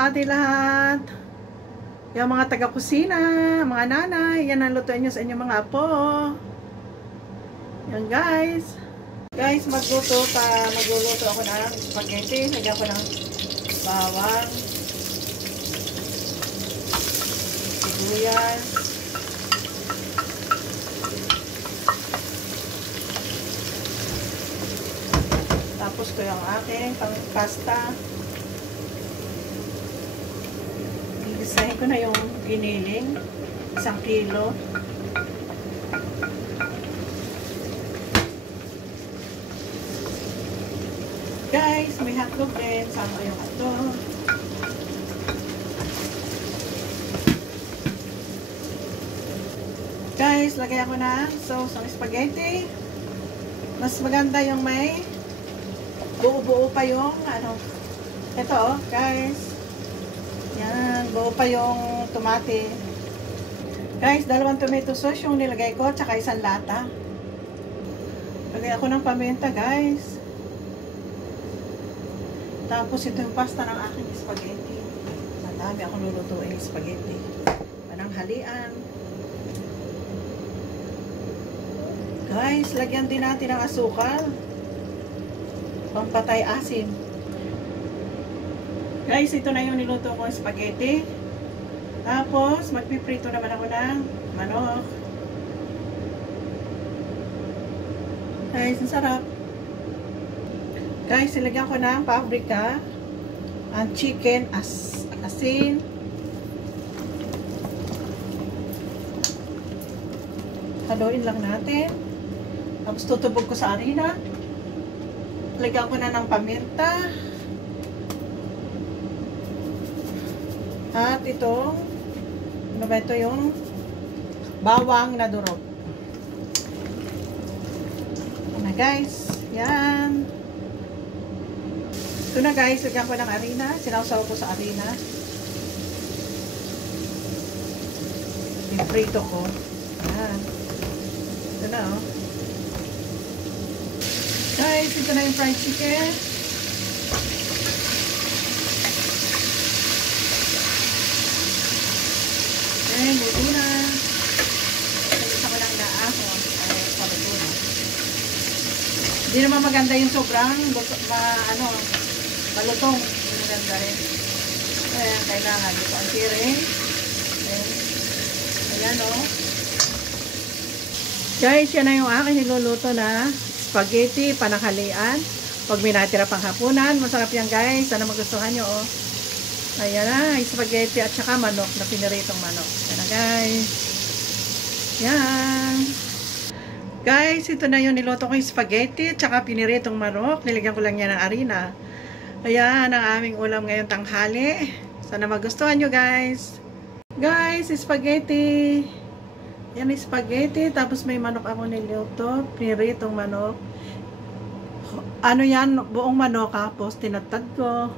sa ating lahat. Yung mga taga-kusina, mga nanay, yan ang lutuin nyo sa inyong mga apo. Yan guys. Guys, magluluto ako ng spaghetti. Lagyan ko ng bawang, sibuyas, tapos ko yung aking pasta. Isahin ko na yung giniling, 1 kilo. Guys, may hotdog din. Sama yung hotdog. Guys, lagay ako na sauce ng spaghetti. Mas maganda yung may buo-buo pa yung ano. Ito, guys. Yan, buo pa yung tomate. Guys, 2 tomato sauce yung nilagay ko, tsaka 1 lata. Lagay ako ng paminta, guys. Tapos ito yung pasta ng aking spaghetti. Madami akong lulutuin yung spaghetti. Pananghalian. Guys, lagyan din natin ng asukal. Pampatay asim. Guys, ito na yung niluto ko spaghetti. Tapos, magpiprito naman ako ng manok. Guys, ang sarap. Guys, ilagyan ko ng paprika, ang chicken, asin, haluin lang natin. Tapos tutubog ko sa harina. Lagyan ko na ng paminta. At itong, ano ba ito, yung bawang na durog. Ano na guys, yan. Ito na guys, lagyan ko ng harina. Sinawsaw ko sa harina. Prito ko. Yan. Ito na oh. Guys, ito na yung fried chicken. Okay, luto na. Salisa ko lang na ahon. Ay, paluto na. Hindi naman maganda yung sobrang malutong. Hindi maganda rin. Kaya kailangan ito ang tiring. Ayan o. Guys, yan na yung aking niluluto na spaghetti, pananghalian. Pag may natira pang hapunan, masarap yan guys. Sana magustuhan nyo o. Ayan na, spaghetti at saka manok na piniritong manok. Ayan na guys. Yan. Guys, ito na yung niluto ko yung spaghetti at saka piniritong manok. Nilagyan ko lang yan ng harina. Ayan ang aming ulam ngayong tanghali. Sana magustuhan nyo guys. Guys, spaghetti. Yan yung spaghetti. Tapos may manok ako niluto. Piniritong manok. Ano yan? Buong manok tapos tinatad ko.